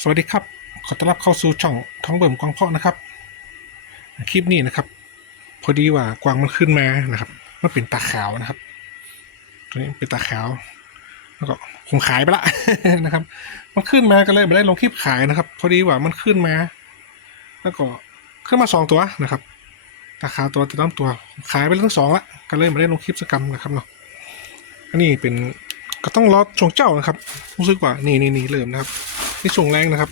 สวัสดีครับ ขอต้อนรับเข้าสู่ช่องท้องเบิ่มกวางเพาะนะครับ คลิปนี้นะครับ พอดีว่ากวางมันขึ้นมานะครับ มันเป็นตาขาวนะครับ ตัวนี้เป็นตาขาว แล้วก็คงขายไปละนะครับ มันขึ้นมาก็เลยไม่ได้ลงคลิปขายนะครับ พอดีว่ามันขึ้นมา แล้วก็ขึ้นมาสองตัวนะครับ ตาขาวตัวตัวน้ำตัวขายไปทั้งสองละก็เลยไม่ได้ลงคลิปสกกรรมนะครับเนาะ อันนี้เป็นก็ต้องรอชงเจ้านะครับ รู้สึกว่านี่นี่นี่เริ่มนะครับ นี่ช่วงแรงนะครับ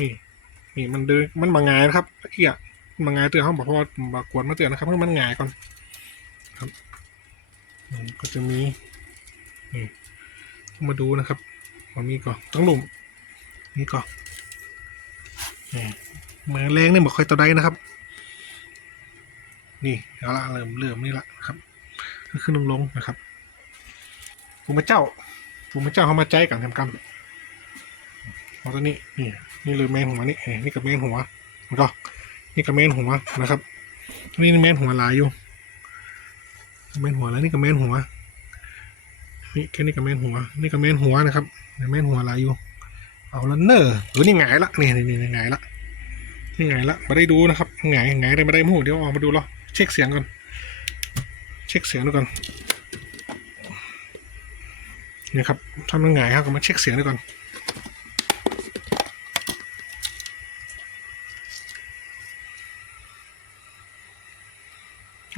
นี่นี่มันเดินมันบางงายนะครับตะเกียมันบางงายเตือนเขาบอกว่าบากวนมาเตือนนะครับให้มันหงายก่อนครับก็จะมีนี่มาดูนะครับมันมีก่อนตั้งหลุมนี่ก่อนนี่มาแรงเนี่ยบอกค่อยต่อได้นะครับ นี่เอาละเริ่มเริ่มนี่ละครับขึ้นลงลงนะครับภูมิเจ้าภูมิเจ้าเขามาใจกันทำกรรม เอาตัวนี้นี่นี่เลยแมนหัวนี่นี่กับแมนหัวมันก็นี่กับแมนหัวนะครับนี่แมนหัวลายอยู่แมนหัวแล้วนี่กับแมนหัวนี่แค่นี้กับแมนหัว นี่กับแมนหัวนะครับนี่แมนหัวลายอยู่ เอาละเนอร์หรือนี่หงายละนี่นี่นี่หงายละนี่หงายละม่ได้ดูนะครับหงายหงายได้ไม่ได้หมูเดี๋ยวออกมาดูแล้วเช็คเสียงก่อนเช็คเสียงดูก่อนนี่ครับทำมันหงายครับก็มาเช็คเสียงดูก่อน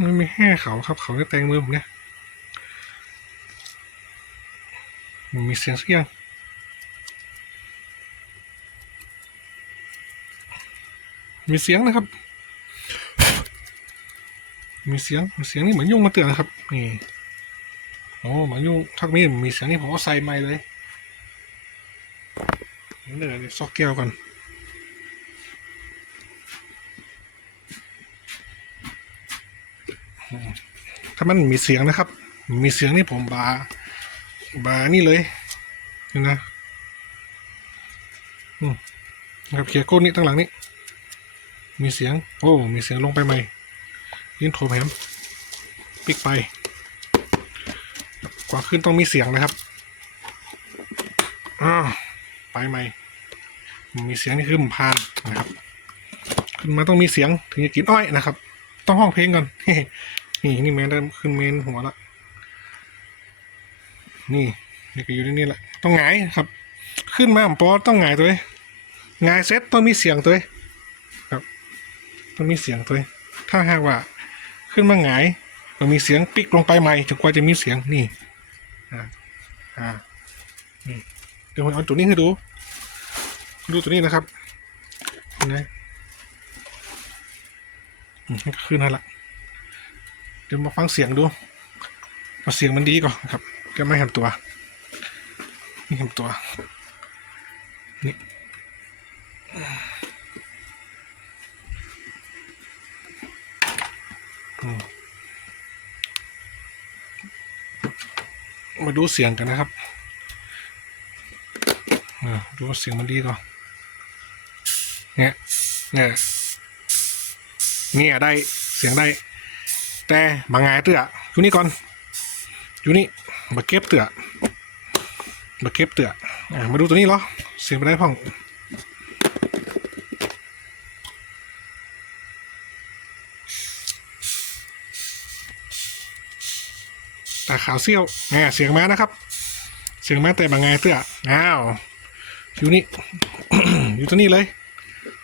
มันมีแห่เขาครับ เขาจะแตงมือผมเนี่ยมันมีเสียงเสียงมีเสียงนะครับ มีเสียงมีเสียงนี่เหมือนยุ่งมาเตือนนะครับ นี่โอ้เหมือนยุ่งทักมีมีเสียงนี่ผมก็ใส่ไม้เลยเดี๋ยวเดี๋ยวซอกแก้วก่อน ถ้ามันมีเสียงนะครับ มีเสียงนี่ผมบาบานี่เลยนี่นะอืมครับเขียโก้นี่ตั้งหลังนี้ มีเสียง โอ้ มีเสียงลงไปใหม่ยินโทรแผมปิกไป กว่าขึ้นต้องมีเสียงนะครับอ่าไปใหม่ มีเสียงนี่คือมพานนะครับ ขึ้นมาต้องมีเสียงถึงจะกินอ้อยนะครับ ต้องห้องเพลงก่อน นี่นี่แมนได้ขึ้นเมนหัวละนี่นี่ก็อยู่ที่นี่แหละต้องหงายครับ ขึ้นมาผมปอต้องหงายตัวเองหงายเซ็ตต้องมีเสียงตัวเองครับต้องมีเสียงตัวเองถ้าหากว่า ขึ้นมาหงายต้องมีเสียงปิกลงไปใหม่จนกว่าจะมีเสียงนี่อ่าอ่านี่เดี๋ยวผมเอาตัวนี้ให้ดู ดูตัวนี้นะครับนไหมอืมนี่ก็ขึ้นให้ละ ดี๋ยวมาฟังเสียงดูว่าเสียงมันดีก่อนครับก็ไม่ทำตัว นี่ทำตัว นี่มาดูเสียงกันนะครับดูว่าเสียงมันดีก่อนเนี่ยเนี่ยเนี่ยได้เสียงได้ แต่บางไงเตืออยู่นี่ก่อนอยู่นี่มาเก็บเตือมาเก็บเตืออะมาดูตัวนี้เหรอเสียงไปได้พ่องตาขาวเซี่ยวแหมเสียงมานะครับ เสียงมาแต่บางไงเตืออ้าวอยู่นี่อยู่ตัวนี้เลย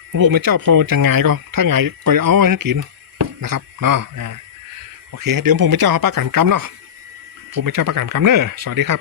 โอ้โหไม่เจ้าพอจะงายก็ถ้างายก็จะเอาให้กินนะครับเนาะอ่า โอเค เดี๋ยวผมไปเจ้าเขาประกันกรรมเนาะผมไปเจ้าประกันกรรมเนอสวัสดีครับ